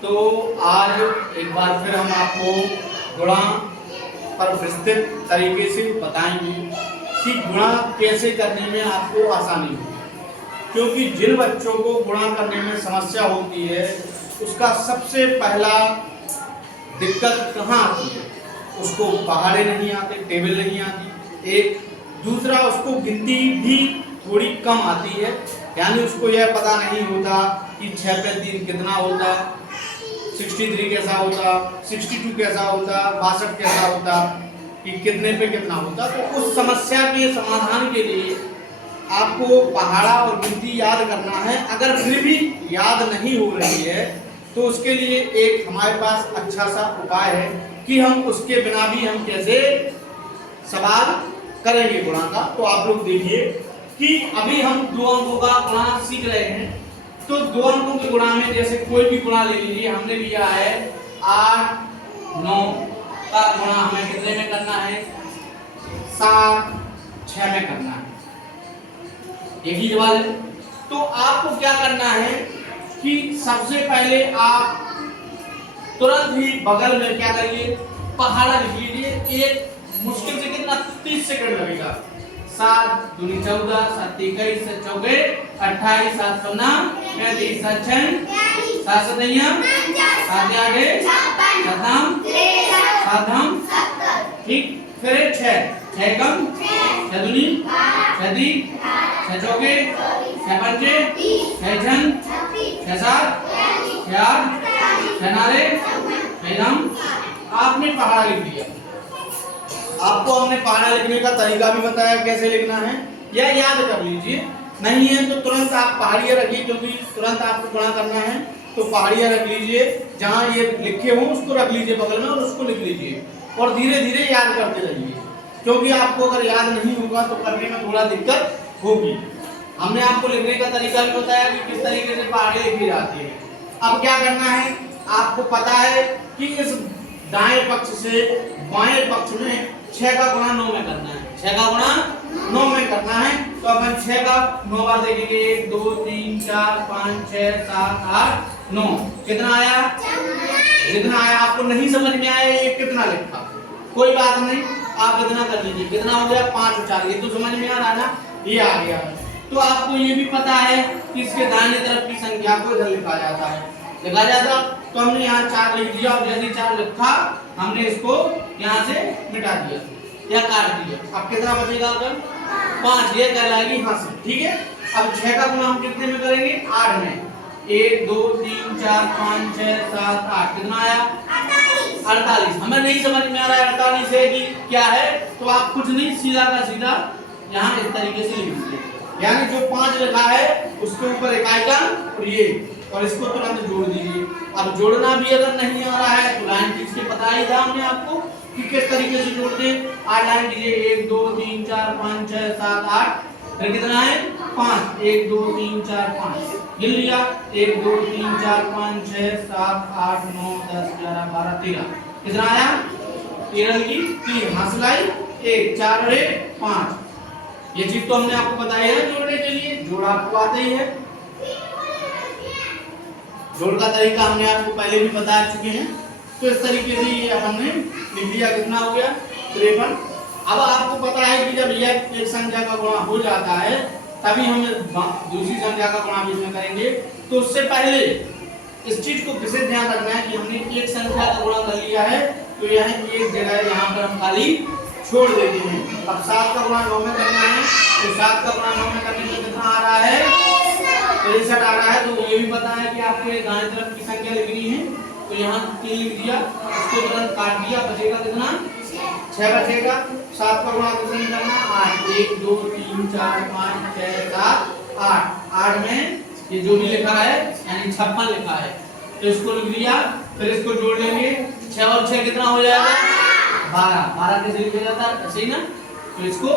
तो आज एक बार फिर हम आपको गुणा पर विस्तृत तरीके से बताएंगे कि गुणा कैसे करने में आपको आसानी हो, क्योंकि जिन बच्चों को गुणा करने में समस्या होती है उसका सबसे पहला दिक्कत कहाँ आती है, उसको पहाड़े नहीं आते, टेबल नहीं आती, एक दूसरा उसको गिनती भी थोड़ी कम आती है, यानी उसको यह पता नहीं होता कि 6 पे 3 कितना होता, 63 कैसा होता, 62 कैसा होता, 62 कैसा होता, कि कितने पे कितना होता। तो उस समस्या के समाधान के लिए आपको पहाड़ा और गिनती याद करना है। अगर फिर भी याद नहीं हो रही है तो उसके लिए एक हमारे पास अच्छा सा उपाय है कि हम उसके बिना भी हम कैसे सवाल करेंगे गुणा का। तो आप लोग देखिए कि अभी हम 2 अंकों का गुणा सीख रहे हैं। तो 2 अंकों के गुणा में जैसे कोई भी गुणा ले लीजिए, हमने लिया है 8 9 का गुणा हमें कितने में करना है, 7 6 में करना है, एक ही जवाब है। तो आपको क्या करना है कि सबसे पहले आप तुरंत ही बगल में क्या करिए, पहाड़ा लिख लीजिए। एक मुश्किल से कितना 30 सेकंड लगेगा। 7 दूनी 14, 7 21, 7 चौके 28, 7 15 35, 7 6 7 7 7 आगे 7 ठीक, फिर 6 कम 6 दूनी 6 दी 6 चौके 6 पंजे 6 छन 6 7 6 8 6 नारे 6 दम। आपने पहाड़ा लिख दिया। आपको हमने पहाड़ा लिखने का तरीका भी बताया कैसे लिखना है, यह याद कर लीजिए। नहीं है तो तुरंत आप पहाड़ियाँ रखिए, क्योंकि तुरंत आपको गुणा करना है तो पहाड़ियाँ रख लीजिए। जहाँ ये लिखे हों उसको रख लीजिए बगल में और उसको लिख लीजिए और धीरे धीरे याद करते रहिए, क्योंकि आपको अगर याद नहीं होगा तो करने में थोड़ा दिक्कत होगी। हमने आपको लिखने का तरीका भी बताया कि किस तरीके से पहाड़ी लिखी जाती है। अब क्या करना है, आपको पता है कि इस दाएं पक्ष से बाएं पक्ष में 6 का गुणा 9 में करना है, 6 का गुणा 9 में करना है। तो अपन 6 का 9 बार देखेंगे, 1 2 3 4 5 6 7 8 9, कितना आया, जितना आया। आपको नहीं समझ में आया ये कितना लिखा, कोई बात नहीं, आप इतना कर लीजिए। कितना हो गया, 5 4, ये तो समझ में आ रहा ना, ये आ गया। तो आपको ये भी पता है कि इसके दाहिने तरफ की संख्या को इधर लिखा जाता है, लिखा जाता। तो हमने यहाँ 4 लिख दिया और जैसे 4 लिखा हमने इसको यहाँ से मिटा दिया या काट दिया। अब कितना बचेगा, अगर 5, ये कहलाएगी हासिल, ठीक है। अब 6 का गुणा हम कितने में करेंगे, 8 में। 1 2 3 4 5 6 7 8, कितना आया, 48। हमें नहीं समझ में आ रहा है 48 है कि क्या है, तो आप कुछ नहीं, सीधा का सीधा यहाँ इस तरीके से लिख दीजिए। यानी जो 5 लिखा है उसके ऊपर एक आइकन और ये, और इसको तुरंत जोड़ दीजिए। अब जोड़ना भी अगर नहीं आ रहा है तो लाइन खींच के पता ही था हमने आपको कि किस तरीके से जोड़ते हैं। 8 लाइन कीजिए, 1 2 3 4 5 6 7 8, फिर कितना है 5, 1 2 3 4 5, गिन लिया, 1 2 3 4 5 6 7 8 9 10 11 12 13, कितना आया, 13 की 3 हासिल आई, 1 4 और 1 5। ये चीज तो हमने आपको बताई है जोड़ने के लिए, जोड़ आपको आते ही है। जोड़ का तरीका हमने आपको पहले भी बता चुके हैं। तो इस तरीके से ये हमने लिख लिया, कितना हो गया 53। अब आपको पता है कि जब यह एक संख्या का गुणा हो जाता है तभी हम दूसरी संख्या का गुणा भी इसमें करेंगे। तो उससे पहले इस चीज को विशेष ध्यान रखना है कि हमने एक संख्या का गुणा कर लिया है तो यह एक जगह यहाँ पर हम खाली छोड़ देते हैं। अब 7 का गुणा 9 में करना है, तो 7 का गुणा 9 में करने में कितना आ रहा है, 63 आ रहा है। तो ये भी पता है कि आपको ये दाएं तरफ की संख्या लिखनी है, तो यहाँ 3 लिख दिया, इसको तुरंत काट दिया, बचेगा कितना, 6 बचेगा। 7 का गुणा कितने में करना, 8, 1 2 3 4 5 6 7 8, 8 में ये जो भी लिखा है यानी 56 लिखा है, तो इसको लिख दिया। फिर इसको जोड़ लेंगे, 6 और 6 कितना हो जाएगा, 12। 12 कैसे लिखा जाता है, ऐसे ही ना। तो इसको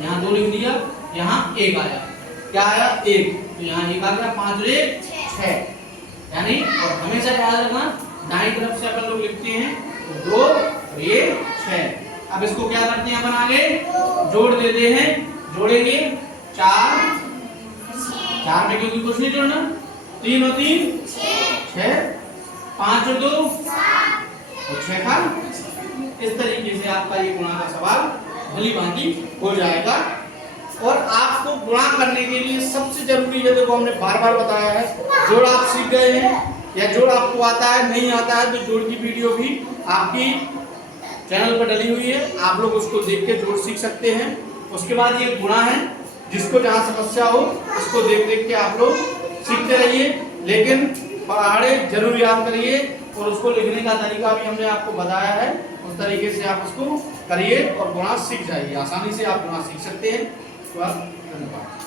यहाँ 2 लिख दिया, यहाँ 1 आया, क्या आया 1, तो यहाँ 1 आ गया, 5 और 1 6, यानी और हमेशा याद रखना दाईं तरफ से अपन लोग लिखते हैं 2 और ये 6। अब इसको क्या करते हैं अपन आगे, जोड़ देते हैं, जोड़ेंगे 4 में क्योंकि कुछ नहीं जोड़ना, 3 और 3 6, 5 और 2 और 6 का। इस तरीके से आपका ये गुणा का सवाल भली भांति हो जाएगा। और आपको गुणा करने के लिए सबसे जरूरी है, देखो हमने बार बार बताया है, जोड़ आप सीख गए हैं या जोड़ आपको आता है, नहीं आता है तो जोड़ की वीडियो भी आपकी चैनल पर डली हुई है, आप लोग उसको देख के जोड़ सीख सकते हैं। उसके बाद ये गुणा है, जिसको जहाँ समस्या हो उसको देख देख के आप लोग सीखते रहिए, लेकिन पहाड़े जरूर याद करिए और उसको लिखने का तरीका भी हमने आपको बताया है, उस तरीके से आप उसको करिए और गुणा सीख जाइए। आसानी से आप गुणा सीख सकते हैं। धन्यवाद।